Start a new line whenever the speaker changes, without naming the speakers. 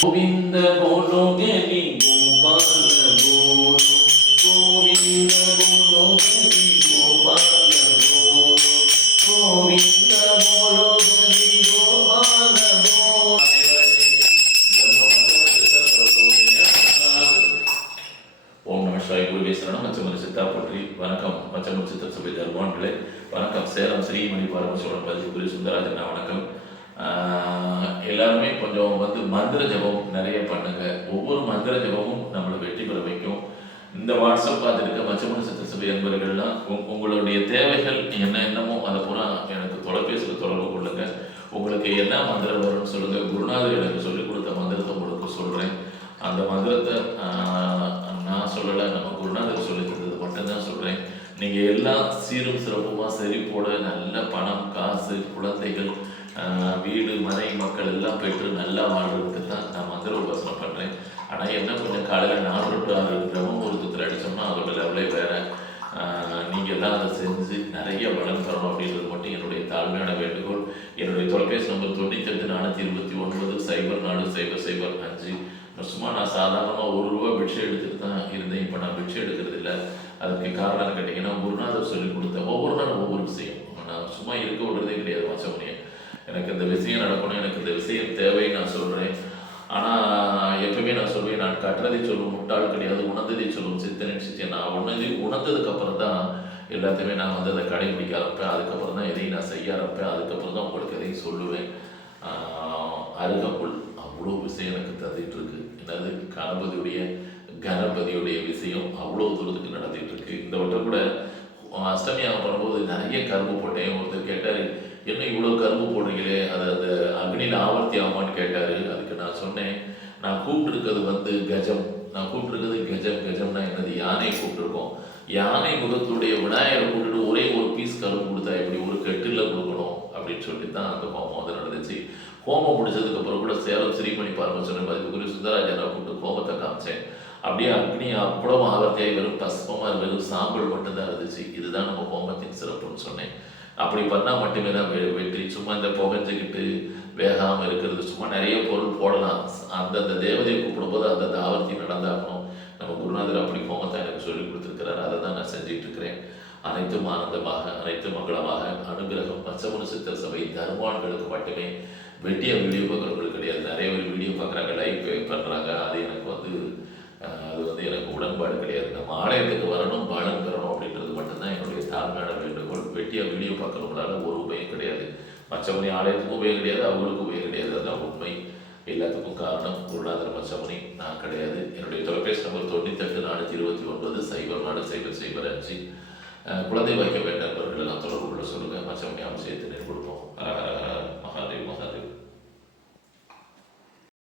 গোবিন্দ বলো গে গোপাল குருவே சரணம் மச்சமரி சித்தா போற்றி. வணக்கம் மச்சமரி சித்த சபை தர்மான்களே. வணக்கம் சேலம் ஸ்ரீமணி பரமசிவன் பதிவுக்குரிய சுந்தராஜனா வணக்கம். எல்லாருமே கொஞ்சம் வந்து மந்திர ஜபம் நிறைய பண்ணுங்க. ஒவ்வொரு மந்திர ஜபமும் நம்மளை வெற்றி பெற வைக்கும். இந்த வாட்ஸ்அப் பார்த்துருக்க மச்சமணி சித்த சபை என்பவர்கள்லாம் உங்- உங்களுடைய தேவைகள் என்ன என்னமோ அதை பூரா எனக்கு தொலைபேசியில் தொடர்பு கொள்ளுங்க. உங்களுக்கு என்ன மந்திரம் வரும்னு சொல்லுங்க. குருநாதர் எனக்கு சொல்லிக் கொடுத்த மந்திரத்தை உங்களுக்கு சொல்கிறேன் அந்த மந்திரத்தை ஆஹ், நான் சொல்லலை நம்ம குருநாதர் சொல்லி தந்தது மட்டும்தான் சொல்கிறேன் நீங்கள் எல்லாம் சீரும் சிறப்புமா செழிப்போட நல்ல பணம் காசு குழந்தைகள் வீடு மனை மக்கள் எல்லாம் பெற்று நல்லா வாழ்றதுக்கு தான் நான் மந்திர உபாசனை பண்ணுறேன் ஆனால் என்ன கொஞ்சம் காலையில் நாலு டு ஆறு கிரமம் ஒருத்தத்தில் அடித்தோம்னா அதோட லெவலே வேறு. நீங்கள் தான் அதை செஞ்சு நிறைய பலன் தரணும் அப்படின்றது மட்டும் என்னுடைய தாழ்மையான வேண்டுகோள். என்னுடைய தொலைபேசி நம்பர் தொண்ணூத்தெட்டு நானூற்றி இருபத்தி ஒன்பது சைபர் நாலு சைபர் சைபர் அஞ்சு. சும்மா நான் சாதாரணமாக ஒரு ரூபா பிட்சை எடுத்து காரணம் கேட்டிங்கன்னா குருநாதர் சொல்லி கொடுத்த ஒவ்வொரு நாளும் ஒவ்வொரு விஷயம். நான் சும்மா இருக்க விடுறதே கிடையாது மச்சமணியை எனக்கு இந்த விஷயம் நடக்கணும் எனக்கு இந்த விஷயம் தேவை நான் சொல்கிறேன் ஆனால் எப்பவுமே நான் சொல்வேன் நான் கட்டுறதை சொல்லும் முட்டாள் கிடையாது உணர்ந்ததை சொல்லும் சித்தனை சித்தியன் நான் உணர்ந்து உணர்ந்ததுக்கப்புறம் தான் எல்லாத்தையுமே நான் வந்து அதை கடைபிடிக்க ஆரம்பிப்பேன். அதுக்கப்புறம் தான் எதையும் நான் செய்ய ஆரம்பிப்பேன். அதுக்கப்புறம் தான் உங்களுக்கு எதையும் சொல்லுவேன். அருகப்புள் அருகம்புல் அவ்வளோ விஷயம் எனக்கு தந்துட்டு இருக்கு. என்னது? கணபதியுடைய கணபதியுடைய விஷயம் அவ்வளோ தூரத்துக்கு நடந்துகிட்டு இருக்கு இந்த வட்டம் கூட அஷ்டமியாக பண்ணும்போது நிறைய கரும்பு போட்டேன். ஒருத்தர் கேட்டார் என்ன இவ்வளோ கரும்பு போடுறீங்களே? அது அந்த அக்னியில் ஆவர்த்தி ஆகுமான்னு கேட்டார். அதுக்கு நான் சொன்னேன் நான் கூப்பிட்டுருக்கிறது வந்து கஜம். நான் கூப்பிட்டுருக்கிறது கஜம். கஜம்னா என்னது? யானை கூப்பிட்டுருக்கோம். யானை முகத்துடைய விநாயகரை கூப்பிட்டு ஒரே ஒரு பீஸ் கரும்பு கொடுத்தா இப்படி ஒரு கெட்டில் கொடுக்கணும். அப்படின்னு சொல்லி தான் அந்த கோபம் வந்து நடந்துச்சு. கோபம் முடிச்சதுக்கப்புறம் கூட சேலம் ஸ்ரீமணி பரமேஸ்வரன் பதிவு குரு சுந்தராஜனை கூப்பிட்டு கோபத்தை காமிச்சேன். அப்படியே அக்னி அவ்வளவு ஆவர்த்தியாகி வெறும் பஸ்பமா வெறும் சாம்பல் மட்டும்தான் இருந்துச்சு. இதுதான் நம்ம ஹோமத்தின் சிறப்புன்னு சொன்னேன். அப்படி பண்ணால் மட்டுமே தான் வெ- வெற்றி. சும்மா இந்த புகஞ்சிக்கிட்டு வேகாமல் இருக்கிறது சும்மா நிறைய பொருள் போடலாம். அந்தந்த தேவதையை கூப்பிடும்போது அந்தந்த ஆவர்த்தி நடந்தாகணும். நம்ம குருநாதர் அப்படி ஹோமத்தை எனக்கு சொல்லி கொடுத்துருக்கிறார். அதை தான் நான் செஞ்சுட்டு இருக்கிறேன். அனைத்தும் ஆனந்தமாக அனைத்தும் மங்களமாக அனுகிரகம் பச்சமனு சித்தர் சபை தருமான்களுக்கு மட்டுமே. வெட்டிய வீடியோ பார்க்குறவங்களுக்கு கிடையாது. நிறைய பேர் வீடியோ பார்க்குறாங்க லைவ் பண்ணுறாங்க அது எனக்கு வந்து அது வந்து எனக்கு உடன்பாடு கிடையாது. நம்ம ஆலயத்துக்கு வரணும் பலன் பெறணும் அப்படின்றது மட்டும்தான் என்னுடைய தாழ்மையான வேண்டுகோள். வெட்டியாக வீடியோ பார்க்குறவங்களால ஒரு உபயம் கிடையாது. மச்சமணி ஆலயத்துக்கும் உபயம் கிடையாது அவங்களுக்கும் உபயம் கிடையாது. அதுதான் உண்மை. எல்லாத்துக்கும் காரணம் குருநாதர் மச்சமணி. நான் கிடையாது. என்னுடைய தொலைபேசி நம்பர் தொண்ணூத்தெட்டு நானூற்றி இருபத்தி ஒன்பது. சைபர் நாலு சைபர் சைபர் அஞ்சு. குழந்தை வாய்க்க வேண்டாம் எல்லாம் தொடர்பு